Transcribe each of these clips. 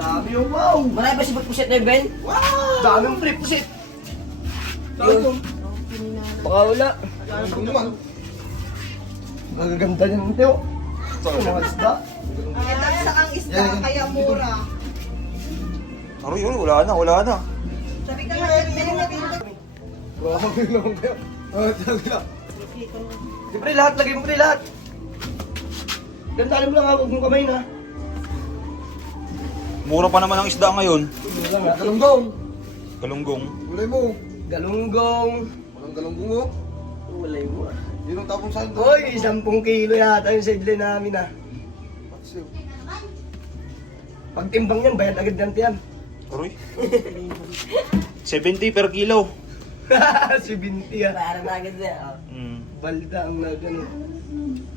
Dami yung wow. Marami ba si pusit na yun, Ben? Wow. Dami yung pre pusit. Yun. Baka wala. Ang naman. Magaganda niyan, Teo. Ito, mga isda. Sa ang isda, kaya mura. Aroy, wala na. Sabi ka nga, Grabe naman kayo. Talaga. Siyempre lahat, lagay mo pre lahat. Gandaan mo lang ako kung kamay na. Mura pa naman ang isda ngayon. Wala nga. Galunggong. Galunggong. Ulay mo. Galunggong. Walang galunggong mo. Ulay mo. Yun ang tapong saan doon. Hoy, 10 kilo yata yung sidle namin ah. Pag timbang yan, bayad agad yan tiyan. Aroy. 70 per kilo. 70 ah. Parang agad na. Balda ang nagano.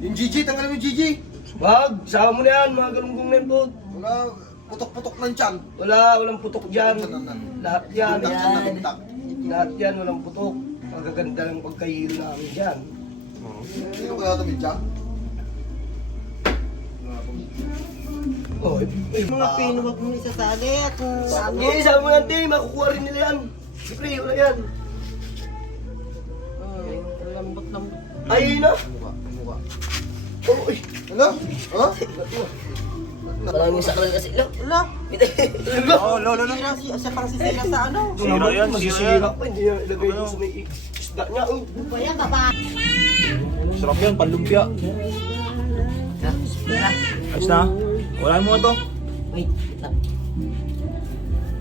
Yung Gigi, tanggalin mo yung Gigi. Wag, sama mo na yan, mga galunggong na yun po. Wala, putok-putok ng tiyan. Walang putok dyan. Lahat yan. Lahat yan, walang putok. Magaganda lang pagkahilo namin dyan. Sino kaya ito, Midja? Oh, mga pino, wag mo isasali at Sige, sabi mo lang, Tim, makukuha rin nila yan. Siyempre, wala yan. lambot-lambot. Ay, na. Uy. Ano? Ha? Maraming sakal kasi. Lo. Wala. Oh, lo. Siya pang sisira sa ano. Sira yan, Masisira pa, hindi niya ilagay doon sa may isda niya. Oh. Pa yan, baba. Sarap yan, panlumpia. Ayos na. Wala mo ito. Wait lang.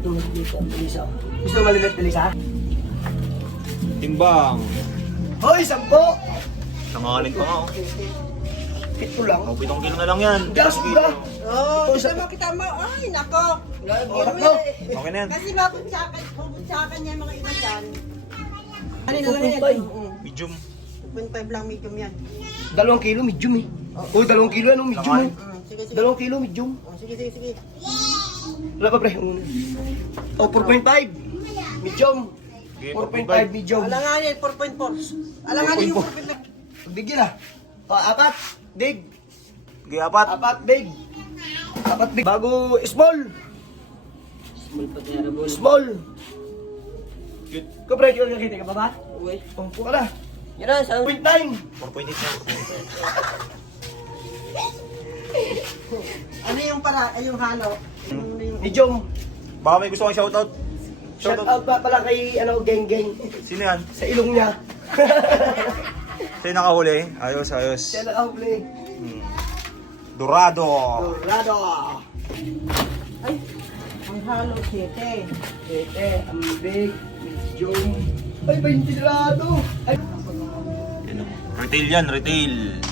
Tulad dito, Lisa. Gusto mo malilit, Lisa? Timbang. Hoy, 10! Nangangalit pa nga oh. Ito lang. Oh, 7 kilo na lang yan. Gas ba? Oh, kita mo. Ay, nako. Okay na yan. Kasi mabutsakan niya mga iba dyan. Ano na lang 2.5. yan? Medium. 2.5 lang medium yan. 2 kilo, medium eh. Uy, 2 kilo, anong medium eh? Sige. 2 kilo, medium. Oh, sige. Wala pa, pre. Oh, 4.5. Medium. Okay, 4.5 medium. Alanganin, 4.4. Alanganin yung 4.5. Bigyan na. O, 4. Big. Okay, 4. 4 big. 4 big. Bago small. Small pa kaya na bola. Small. Cute. Kapre, kita ka pa ba? Uy. Pumpo ka na. Yan na, sa 0.9. 4.8 na. Ano yung yung halo? Medium. Baka may gusto kong shoutout. Shout out pa pala kay Geng Geng. Sino yan? Sa ilong niya. Siya yung nakahuli. Ayos. Siya nakahuli. Dorado. Dorado. Ay, ang halo, 7. Ang big. Medium. Ay, 20 dorado. Ay. Retail yan, retail.